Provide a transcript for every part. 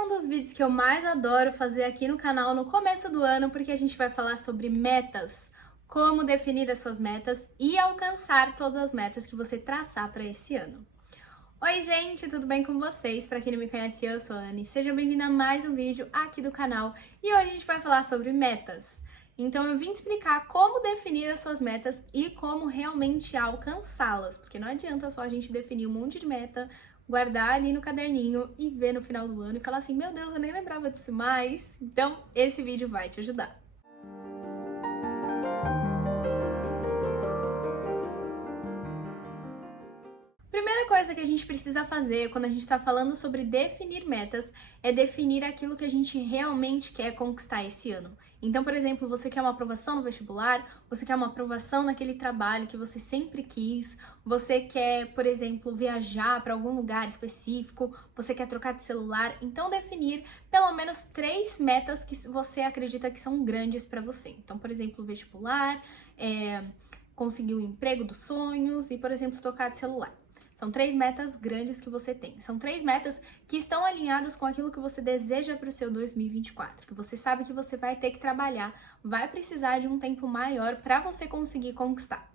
é um dos vídeos que eu mais adoro fazer aqui no canal no começo do ano, porque a gente vai falar sobre metas, como definir as suas metas e alcançar todas as metas que você traçar para esse ano. Oi gente, tudo bem com vocês? Para quem não me conhece, eu sou a Anne. Seja bem-vinda a mais um vídeo aqui do canal e hoje a gente vai falar sobre metas. Então eu vim te explicar como definir as suas metas e como realmente alcançá-las, porque não adianta só a gente definir um monte de meta, guardar ali no caderninho e ver no final do ano e falar assim, meu Deus, eu nem lembrava disso mais. Então esse vídeo vai te ajudar. Primeira coisa que a gente precisa fazer quando a gente está falando sobre definir metas é definir aquilo que a gente realmente quer conquistar esse ano. Então, por exemplo, você quer uma aprovação no vestibular, você quer uma aprovação naquele trabalho que você sempre quis, você quer, por exemplo, viajar para algum lugar específico, você quer trocar de celular. Então, definir pelo menos 3 metas que você acredita que são grandes para você. Então, por exemplo, vestibular, conseguir o emprego dos sonhos e, por exemplo, trocar de celular. São 3 metas grandes que você tem. São 3 metas que estão alinhadas com aquilo que você deseja para o seu 2024. Que você sabe que você vai ter que trabalhar, vai precisar de um tempo maior para você conseguir conquistar.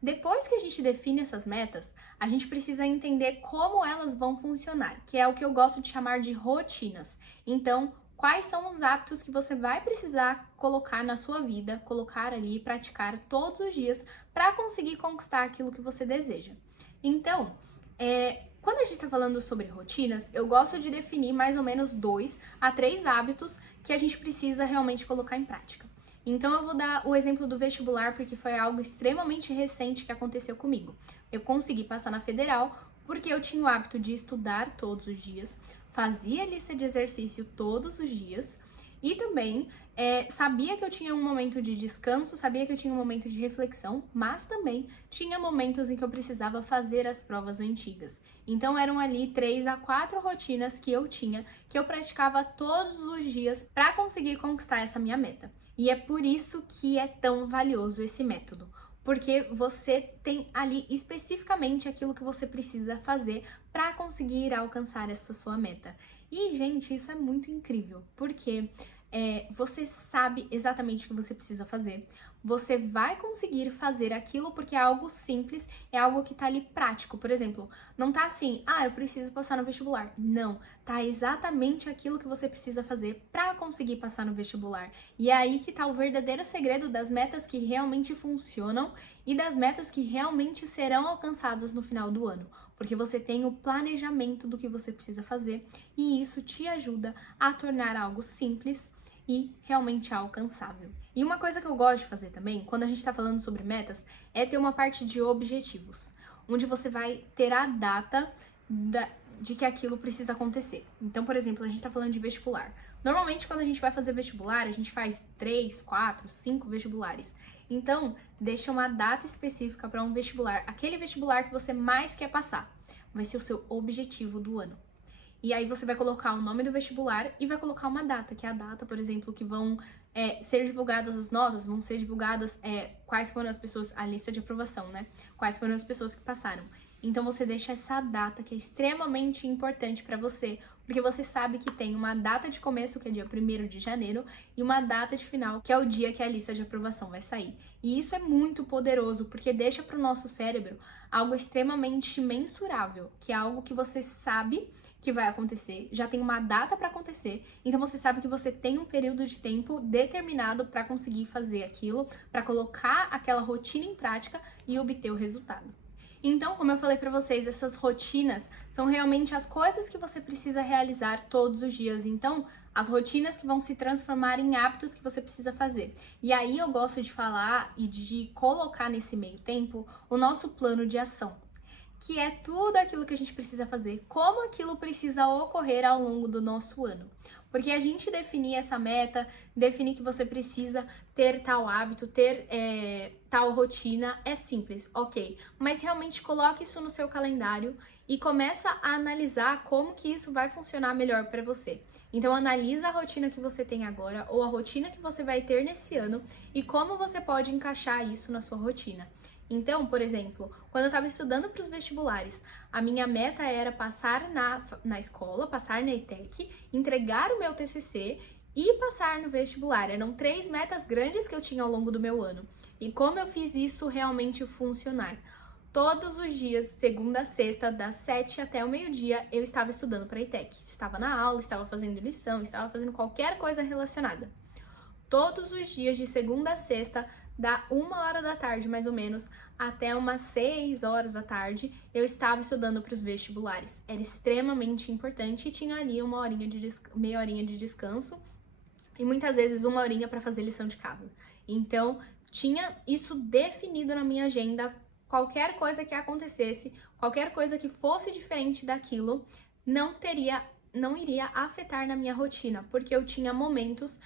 Depois que a gente define essas metas, a gente precisa entender como elas vão funcionar, que é o que eu gosto de chamar de rotinas. Então, quais são os hábitos que você vai precisar colocar na sua vida, colocar ali, praticar todos os dias para conseguir conquistar aquilo que você deseja. Então, quando a gente está falando sobre rotinas, eu gosto de definir mais ou menos 2 a 3 hábitos que a gente precisa realmente colocar em prática. Então, eu vou dar o exemplo do vestibular, porque foi algo extremamente recente que aconteceu comigo. Eu consegui passar na federal porque eu tinha o hábito de estudar todos os dias, fazia lista de exercício todos os dias e também sabia que eu tinha um momento de descanso, sabia que eu tinha um momento de reflexão, mas também tinha momentos em que eu precisava fazer as provas antigas. Então eram ali 3 a 4 rotinas que eu tinha, que eu praticava todos os dias para conseguir conquistar essa minha meta. E é por isso que é tão valioso esse método. Porque você tem ali especificamente aquilo que você precisa fazer para conseguir alcançar essa sua meta. E, gente, isso é muito incrível, porque você sabe exatamente o que você precisa fazer. Você vai conseguir fazer aquilo porque é algo simples, é algo que tá ali prático. Por exemplo, não tá assim, eu preciso passar no vestibular. Não, tá exatamente aquilo que você precisa fazer para conseguir passar no vestibular. E é aí que tá o verdadeiro segredo das metas que realmente funcionam e das metas que realmente serão alcançadas no final do ano. Porque você tem o planejamento do que você precisa fazer e isso te ajuda a tornar algo simples e realmente alcançável. E uma coisa que eu gosto de fazer também, quando a gente está falando sobre metas, é ter uma parte de objetivos, onde você vai ter a data de que aquilo precisa acontecer. Então, por exemplo, a gente está falando de vestibular. Normalmente, quando a gente vai fazer vestibular, a gente faz 3, 4, 5 vestibulares. Então, deixa uma data específica para um vestibular, aquele vestibular que você mais quer passar. Vai ser o seu objetivo do ano. E aí você vai colocar o nome do vestibular e vai colocar uma data, que é a data, por exemplo, que vão ser divulgadas as notas, vão ser divulgadas quais foram as pessoas, a lista de aprovação, né? Quais foram as pessoas que passaram. Então você deixa essa data que é extremamente importante para você, porque você sabe que tem uma data de começo, que é dia 1º de janeiro, e uma data de final, que é o dia que a lista de aprovação vai sair. E isso é muito poderoso, porque deixa para o nosso cérebro algo extremamente mensurável, que é algo que você sabe que vai acontecer, já tem uma data para acontecer, então você sabe que você tem um período de tempo determinado para conseguir fazer aquilo, para colocar aquela rotina em prática e obter o resultado. Então, como eu falei para vocês, essas rotinas são realmente as coisas que você precisa realizar todos os dias. Então, as rotinas que vão se transformar em hábitos que você precisa fazer. E aí eu gosto de falar e de colocar nesse meio tempo o nosso plano de ação, que é tudo aquilo que a gente precisa fazer, como aquilo precisa ocorrer ao longo do nosso ano. Porque a gente definir essa meta, definir que você precisa ter tal hábito, ter tal rotina, é simples, ok. Mas realmente coloque isso no seu calendário e começa a analisar como que isso vai funcionar melhor para você. Então analisa a rotina que você tem agora ou a rotina que você vai ter nesse ano e como você pode encaixar isso na sua rotina. Então, por exemplo, quando eu estava estudando para os vestibulares, a minha meta era passar na escola, passar na ETEC, entregar o meu TCC e passar no vestibular. Eram 3 metas grandes que eu tinha ao longo do meu ano. E como eu fiz isso realmente funcionar? Todos os dias, segunda a sexta, das 7 até o meio-dia, eu estava estudando para a ETEC. Estava na aula, estava fazendo lição, estava fazendo qualquer coisa relacionada. Todos os dias, de segunda a sexta, da 1h da tarde, mais ou menos, até umas 6h da tarde, eu estava estudando para os vestibulares. Era extremamente importante e tinha ali meia horinha de descanso e muitas vezes 1 horinha para fazer lição de casa. Então, tinha isso definido na minha agenda. Qualquer coisa que acontecesse, qualquer coisa que fosse diferente daquilo, não iria afetar na minha rotina, porque eu tinha momentos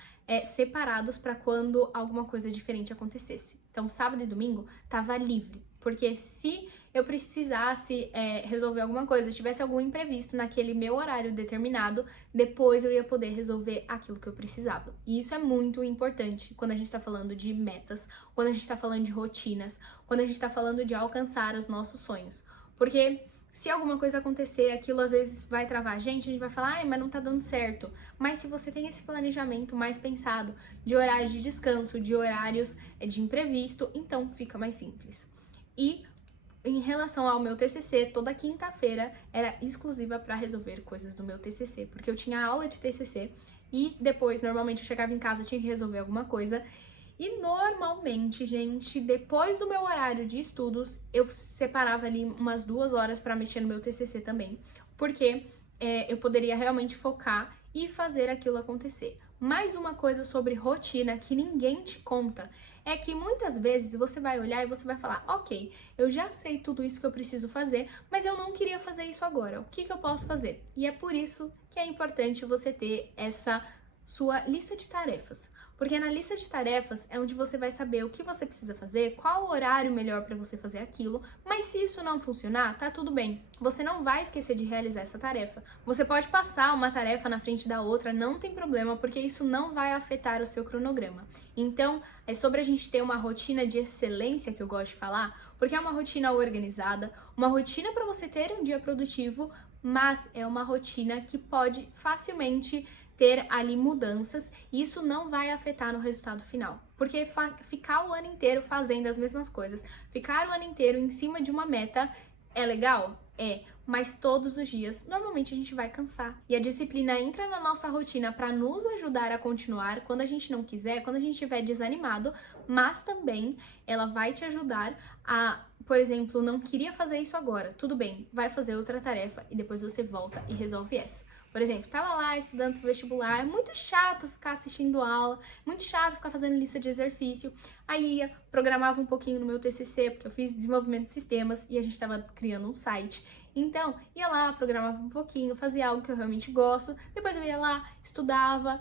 separados para quando alguma coisa diferente acontecesse. Então, sábado e domingo tava livre, porque se eu precisasse resolver alguma coisa, tivesse algum imprevisto naquele meu horário determinado, depois eu ia poder resolver aquilo que eu precisava. E isso é muito importante quando a gente tá falando de metas, quando a gente tá falando de rotinas, quando a gente tá falando de alcançar os nossos sonhos. Porque se alguma coisa acontecer, aquilo às vezes vai travar a gente vai falar, mas não tá dando certo. Mas se você tem esse planejamento mais pensado, de horários de descanso, de horários de imprevisto, então fica mais simples. E em relação ao meu TCC, toda quinta-feira era exclusiva para resolver coisas do meu TCC, porque eu tinha aula de TCC e depois, normalmente, eu chegava em casa, tinha que resolver alguma coisa. E normalmente, gente, depois do meu horário de estudos, eu separava ali umas 2 horas para mexer no meu TCC também, porque eu poderia realmente focar e fazer aquilo acontecer. Mais uma coisa sobre rotina que ninguém te conta é que muitas vezes você vai olhar e você vai falar, ok, eu já sei tudo isso que eu preciso fazer, mas eu não queria fazer isso agora. O que eu posso fazer? E é por isso que é importante você ter essa sua lista de tarefas. Porque na lista de tarefas é onde você vai saber o que você precisa fazer, qual o horário melhor para você fazer aquilo, mas se isso não funcionar, tá tudo bem. Você não vai esquecer de realizar essa tarefa. Você pode passar uma tarefa na frente da outra, não tem problema, porque isso não vai afetar o seu cronograma. Então, é sobre a gente ter uma rotina de excelência que eu gosto de falar, porque é uma rotina organizada, uma rotina para você ter um dia produtivo, mas é uma rotina que pode facilmente ter ali mudanças e isso não vai afetar no resultado final. Porque ficar o ano inteiro fazendo as mesmas coisas, ficar o ano inteiro em cima de uma meta é legal? É, mas todos os dias, normalmente a gente vai cansar. E a disciplina entra na nossa rotina para nos ajudar a continuar quando a gente não quiser, quando a gente estiver desanimado, mas também ela vai te ajudar a, por exemplo, não queria fazer isso agora, tudo bem, vai fazer outra tarefa e depois você volta e resolve essa. Por exemplo, tava lá estudando pro vestibular, muito chato ficar assistindo aula, muito chato ficar fazendo lista de exercício. Aí ia, programava um pouquinho no meu TCC, porque eu fiz desenvolvimento de sistemas e a gente tava criando um site. Então, ia lá, programava um pouquinho, fazia algo que eu realmente gosto, depois eu ia lá, estudava,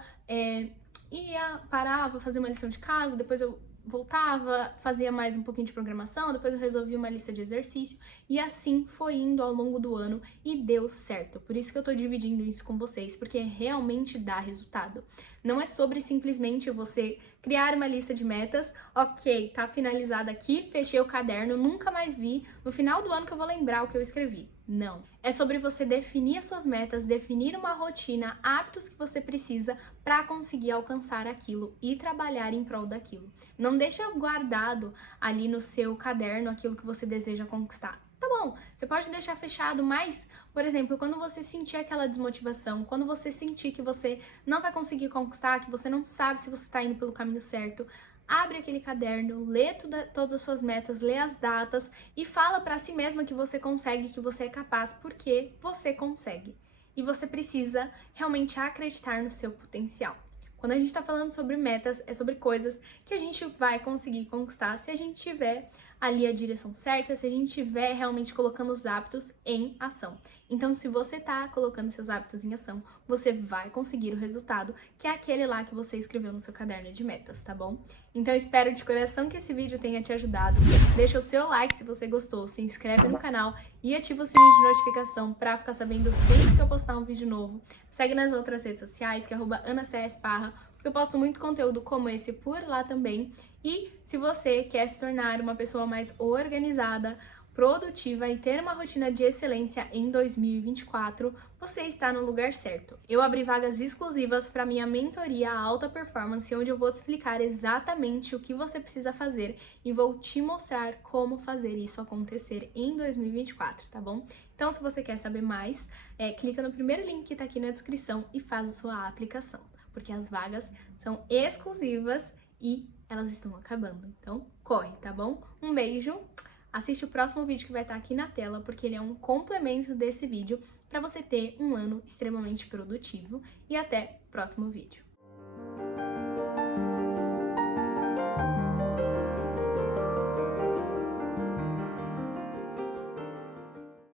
parava, fazia uma lição de casa, depois eu voltava, fazia mais um pouquinho de programação, depois eu resolvi uma lista de exercício e assim foi indo ao longo do ano e deu certo. Por isso que eu tô dividindo isso com vocês, porque realmente dá resultado. Não é sobre simplesmente você criar uma lista de metas, ok, tá finalizada aqui, fechei o caderno, nunca mais vi, no final do ano que eu vou lembrar o que eu escrevi. Não. É sobre você definir as suas metas, definir uma rotina, hábitos que você precisa para conseguir alcançar aquilo e trabalhar em prol daquilo. Não deixa guardado ali no seu caderno aquilo que você deseja conquistar. Tá bom, você pode deixar fechado, mas, por exemplo, quando você sentir aquela desmotivação, quando você sentir que você não vai conseguir conquistar, que você não sabe se você está indo pelo caminho certo, abre aquele caderno, lê todas as suas metas, lê as datas e fala para si mesma que você consegue, que você é capaz, porque você consegue. E você precisa realmente acreditar no seu potencial. Quando a gente está falando sobre metas, é sobre coisas que a gente vai conseguir conquistar se a gente tiver ali a direção certa, se a gente estiver realmente colocando os hábitos em ação. Então, se você tá colocando seus hábitos em ação, você vai conseguir o resultado, que é aquele lá que você escreveu no seu caderno de metas, tá bom? Então, eu espero de coração que esse vídeo tenha te ajudado. Deixa o seu like se você gostou, se inscreve no canal e ativa o sininho de notificação pra ficar sabendo sempre que eu postar um vídeo novo. Segue nas outras redes sociais, que é @AnaCSParra, Eu posto muito conteúdo como esse por lá também. E se você quer se tornar uma pessoa mais organizada, produtiva e ter uma rotina de excelência em 2024, você está no lugar certo. Eu abri vagas exclusivas para minha mentoria Alta Performance, onde eu vou te explicar exatamente o que você precisa fazer e vou te mostrar como fazer isso acontecer em 2024, tá bom? Então, se você quer saber mais, clica no primeiro link que está aqui na descrição e faz a sua aplicação, porque as vagas são exclusivas e elas estão acabando. Então, corre, tá bom? Um beijo! Assiste o próximo vídeo que vai estar aqui na tela, porque ele é um complemento desse vídeo para você ter um ano extremamente produtivo. E até o próximo vídeo.